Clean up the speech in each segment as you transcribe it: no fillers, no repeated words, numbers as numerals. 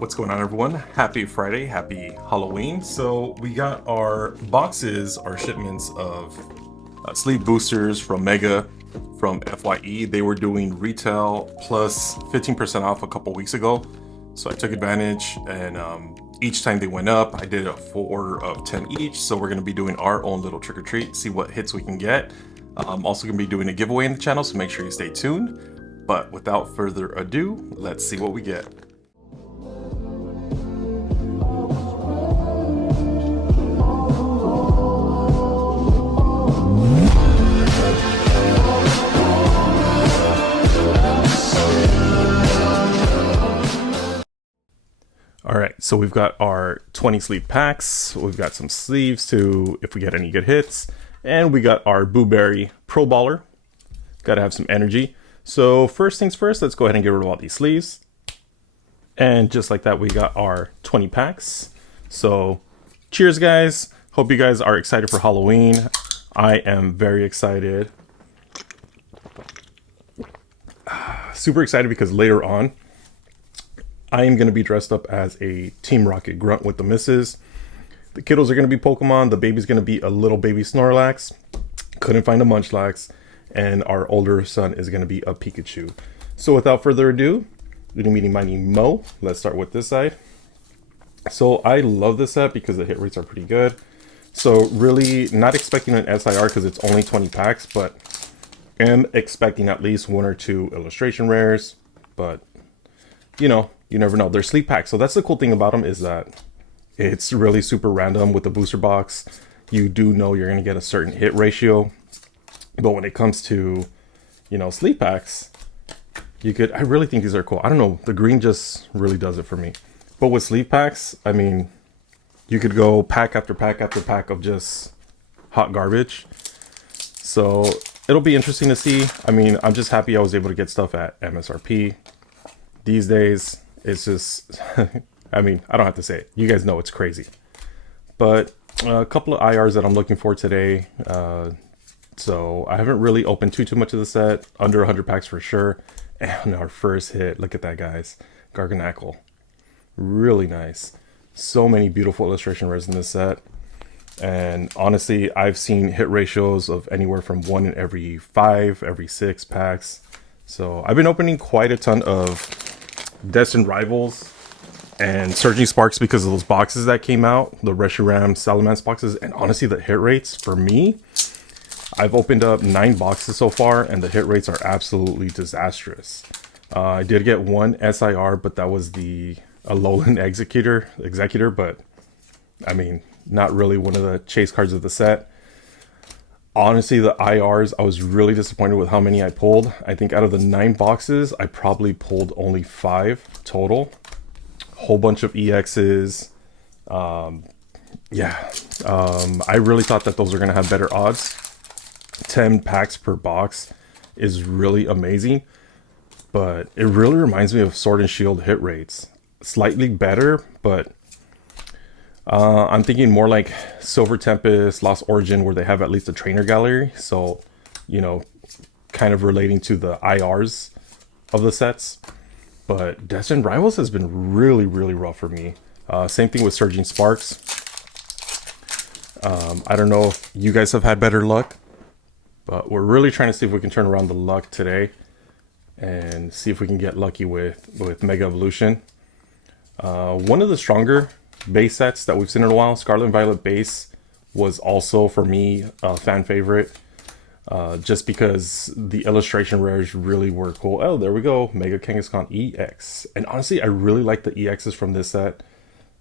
What's going on, everyone? Happy Friday, happy Halloween. So we got our boxes, our shipments of sleeve boosters from Mega, from FYE. They were doing retail plus 15% off a couple weeks ago. So I took advantage, and each time they went up, I did a full order of 10 each. So we're going to be doing our own little trick or treat, see what hits we can get. I'm also going to be doing a giveaway in the channel, so make sure you stay tuned. But without further ado, let's see what we get. All right, so we've got our 20 sleeve packs. We've got some sleeves to if we get any good hits, and we got our Boo Berry Pro Baller. Got to have some energy. So first things first, let's go ahead and get rid of all these sleeves. And just like that, we got our 20 packs. So cheers, guys. Hope you guys are excited for Halloween. I am very excited. Super excited because later on, I am going to be dressed up as a Team Rocket grunt with the misses. The kiddos are going to be Pokemon. The baby's going to be a little baby Snorlax. Couldn't find a Munchlax. And our older son is going to be a Pikachu. So without further ado, meeny, miny, mo. Let's start with this side. So I love this set because the hit rates are pretty good. So really not expecting an SIR because it's only 20 packs, but am expecting at least one or two illustration rares. But, you know, you never know. They're sleep packs. So that's the cool thing about them, is that it's really super random with the booster box. You do know you're going to get a certain hit ratio. But when it comes to, you know, sleep packs, I really think these are cool. I don't know. The green just really does it for me. But with sleep packs, I mean, you could go pack after pack after pack of just hot garbage. So it'll be interesting to see. I mean, I'm just happy I was able to get stuff at MSRP. These days, it's just, I mean, I don't have to say it. You guys know it's crazy. But a couple of IRs that I'm looking for today. So I haven't really opened too much of the set. Under 100 packs for sure. And our first hit, look at that, guys. Garganacl. Really nice. So many beautiful illustration rares in this set. And honestly, I've seen hit ratios of anywhere from 1 in every 5, every 6 packs. So I've been opening quite a ton of Destined Rivals and Surging Sparks because of those boxes that came out, the Reshiram Salamence boxes. And honestly, the hit rates for me, I've opened up 9 boxes so far, and the hit rates are absolutely disastrous. I did get one SIR, but that was the Alolan Executor, but I mean, not really one of the chase cards of the set. Honestly, the IRs, I was really disappointed with how many I pulled. I think out of the 9 boxes, I probably pulled only 5 total. Whole bunch of EXs. I really thought that those are going to have better odds. 10 packs per box is really amazing, but it really reminds me of Sword and Shield hit rates. Slightly better, but I'm thinking more like Silver Tempest, Lost Origin, where they have at least a trainer gallery. So, you know, kind of relating to the IRs of the sets. But Destined Rivals has been really, really rough for me. Same thing with Surging Sparks. I don't know if you guys have had better luck, but we're really trying to see if we can turn around the luck today and see if we can get lucky with Mega Evolution. One of the stronger base sets that we've seen in a while, Scarlet and Violet base, was also for me a fan favorite. Just because the illustration rares really were cool. Oh, there we go. Mega Kangaskhan EX. And honestly, I really like the EXs from this set.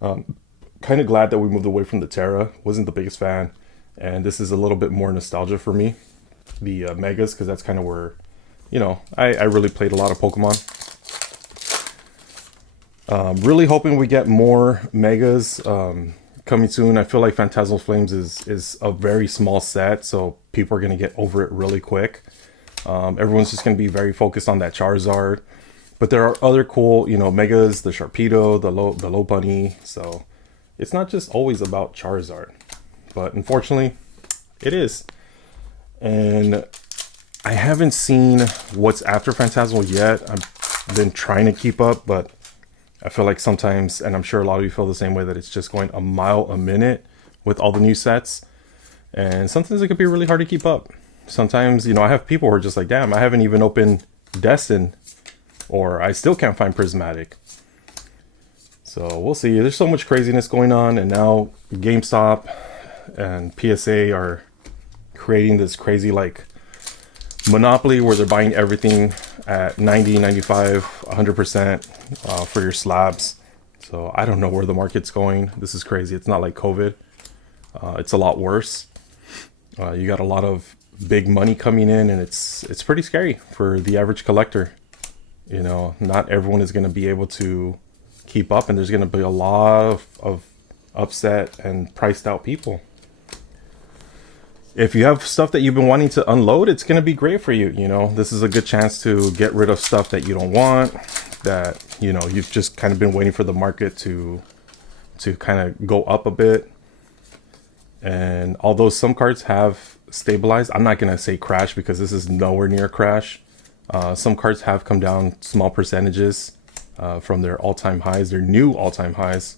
Kind of glad that we moved away from the Terra. Wasn't the biggest fan. And this is a little bit more nostalgia for me. The Megas, because that's kind of where, you know, I really played a lot of Pokemon. Really hoping we get more Megas coming soon. I feel like Phantasmal Flames is a very small set, so people are going to get over it really quick. Everyone's just going to be very focused on that Charizard. But there are other cool, you know, Megas, the Sharpedo, the Lopunny. So it's not just always about Charizard. But unfortunately, it is. And I haven't seen what's after Phantasmal yet. I've been trying to keep up, but I feel like sometimes, and I'm sure a lot of you feel the same way, that it's just going a mile a minute with all the new sets. And sometimes it could be really hard to keep up. Sometimes, you know, I have people who are just like, damn, I haven't even opened Destin, or I still can't find Prismatic. So we'll see. There's so much craziness going on, and now GameStop and PSA are creating this crazy like monopoly where they're buying everything at 90, 95, 100% for your slabs. So I don't know where the market's going. This is crazy. It's not like COVID. It's a lot worse. You got a lot of big money coming in, and it's pretty scary for the average collector. You know, not everyone is going to be able to keep up, and there's going to be a lot of upset and priced out people. If you have stuff that you've been wanting to unload, it's going to be great for you. You know, this is a good chance to get rid of stuff that you don't want, that, you know, you've just kind of been waiting for the market to kind of go up a bit. And although some cards have stabilized, I'm not going to say crash because this is nowhere near a crash. Some cards have come down small percentages from their all-time highs, their new all-time highs.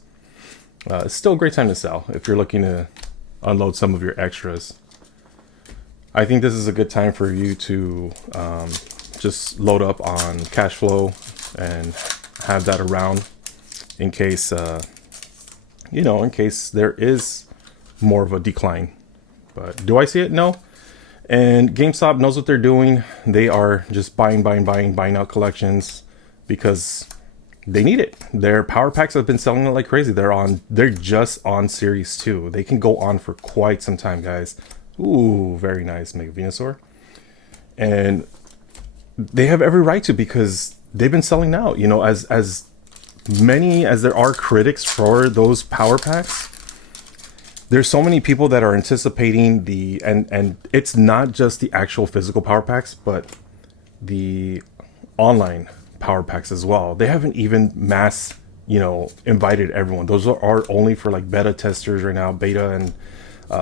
It's still a great time to sell if you're looking to unload some of your extras. I think this is a good time for you to just load up on cash flow and have that around in case, you know, in case there is more of a decline. But do I see it? No. And GameStop knows what they're doing. They are just buying out collections because they need it. Their power packs have been selling it like crazy. They're just on Series 2. They can go on for quite some time, guys. Ooh, very nice, Mega Venusaur. And they have every right to, because they've been selling out. You know, as many as there are critics for those power packs, there's so many people that are anticipating and it's not just the actual physical power packs, but the online power packs as well. They haven't even mass, you know, invited everyone. Those are only for like beta testers right now, beta and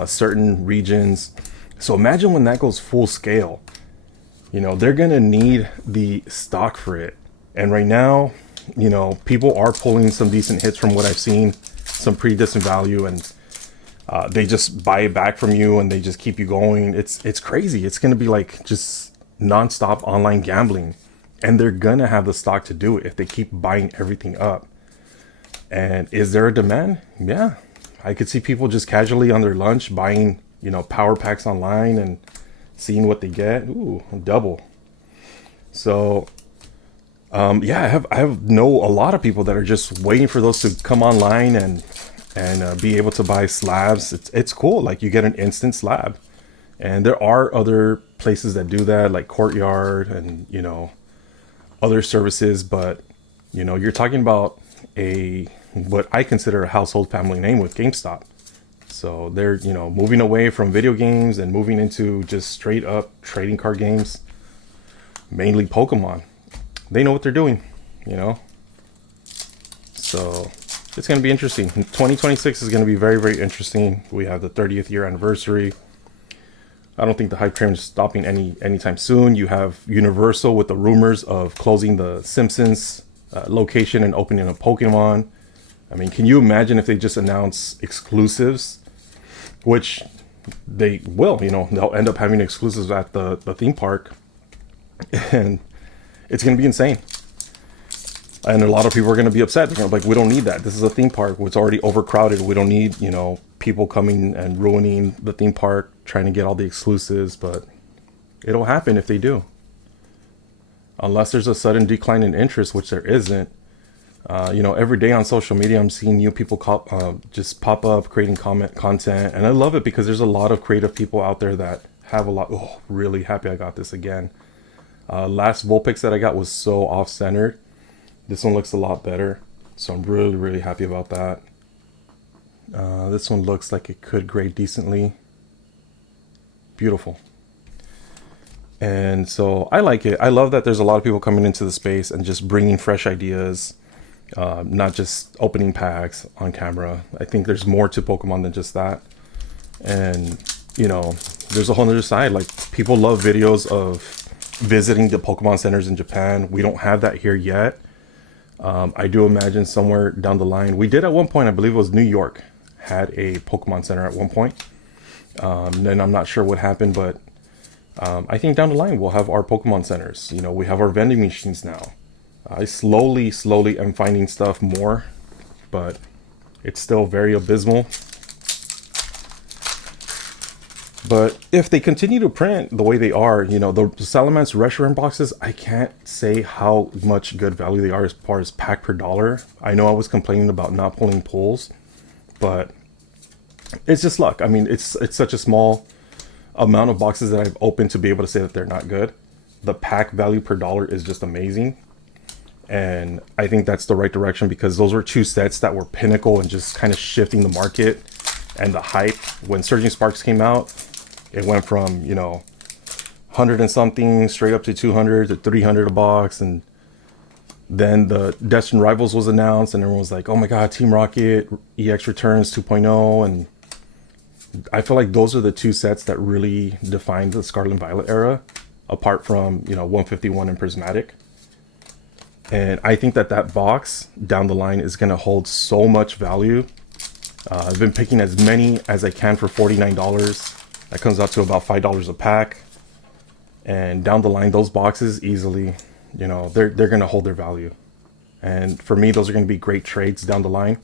certain regions. So imagine when that goes full scale, you know, they're gonna need the stock for it. And right now, you know, people are pulling some decent hits from what I've seen, some pretty decent value, and they just buy it back from you and they just keep you going. It's crazy. It's gonna be like just nonstop online gambling, and they're gonna have the stock to do it if they keep buying everything up. And is there a demand? Yeah, I could see people just casually on their lunch buying, you know, power packs online and seeing what they get. Ooh, double. So, yeah, I know a lot of people that are just waiting for those to come online and be able to buy slabs. It's cool. Like, you get an instant slab, and there are other places that do that, like Courtyard and, you know, other services. But, you know, you're talking about what I consider a household family name with GameStop. So they're, you know, moving away from video games and moving into just straight up trading card games, mainly Pokemon. They know what they're doing, you know. So it's going to be interesting. 2026 is going to be very, very interesting. We have the 30th year anniversary. I don't think the hype train is stopping anytime soon. You have Universal with the rumors of closing the Simpsons location and opening a Pokemon. I mean, can you imagine if they just announce exclusives, which they will, you know, they'll end up having exclusives at the theme park, and it's going to be insane. And a lot of people are going to be upset. They're going to be like, we don't need that. This is a theme park. It's already overcrowded. We don't need, you know, people coming and ruining the theme park, trying to get all the exclusives. But it'll happen if they do. Unless there's a sudden decline in interest, which there isn't. You know, every day on social media, I'm seeing new people just pop up, creating content. And I love it because there's a lot of creative people out there that have a lot. Oh, really happy I got this again. Last Vulpix that I got was so off-centered. This one looks a lot better. So I'm really, really happy about that. This one looks like it could grade decently. Beautiful. And so I like it. I love that there's a lot of people coming into the space and just bringing fresh ideas. Not just opening packs on camera. I think there's more to Pokemon than just that. And, you know, there's a whole other side. Like, people love videos of visiting the Pokemon centers in Japan. We don't have that here yet. I do imagine somewhere down the line, we did at one point, I believe it was New York, had a Pokemon Center at one point. Then I'm not sure what happened, but I think down the line we'll have our Pokemon centers. You know, we have our vending machines now. I slowly am finding stuff more, but it's still very abysmal. But if they continue to print the way they are, you know, the Salamence Reshiram boxes, I can't say how much good value they are as far as pack per dollar. I know I was complaining about not pulling pulls, but it's just luck. I mean, it's such a small amount of boxes that I've opened to be able to say that they're not good. The pack value per dollar is just amazing. And I think that's the right direction, because those were two sets that were pinnacle and just kind of shifting the market and the hype. When Surging Sparks came out, it went from, you know, 100 and something straight up to 200 to 300 a box. And then the Destined Rivals was announced and everyone was like, oh my God, Team Rocket EX Returns 2.0. And I feel like those are the two sets that really defined the Scarlet and Violet era, apart from, you know, 151 and Prismatic. And I think that that box down the line is going to hold so much value. I've been picking as many as I can for $49. That comes out to about $5 a pack. And down the line, those boxes easily, you know, they're going to hold their value. And for me, those are going to be great trades down the line.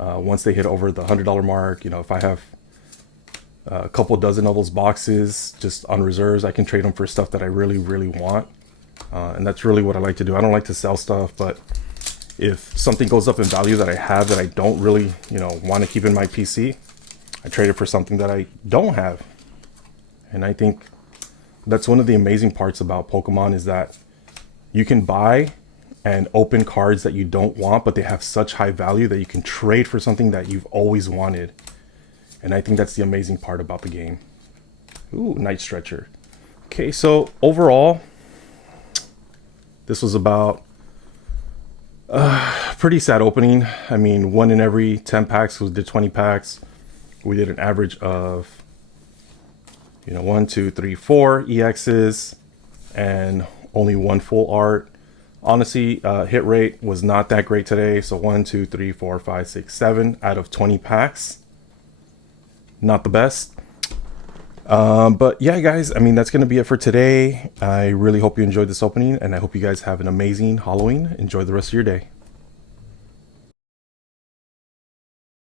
Once they hit over the $100 mark, you know, if I have a couple dozen of those boxes just on reserves, I can trade them for stuff that I really want. And that's really what I like to do. I don't like to sell stuff, but if something goes up in value that I have that I don't really, you know, want to keep in my PC, I trade it for something that I don't have. And I think that's one of the amazing parts about Pokemon, is that you can buy and open cards that you don't want, but they have such high value that you can trade for something that you've always wanted. And I think that's the amazing part about the game. Ooh, Night Stretcher. Okay, so overall, this was about pretty sad opening. I mean, 1 in every 10 packs, we did 20 packs. We did an average of, you know, 1, 2, 3, 4 EXs and only 1 full art. Honestly, hit rate was not that great today. So 1, 2, 3, 4, 5, 6, 7 out of 20 packs. Not the best. But yeah, guys, I mean, that's going to be it for today. I really hope you enjoyed this opening, and I hope you guys have an amazing Halloween. Enjoy the rest of your day.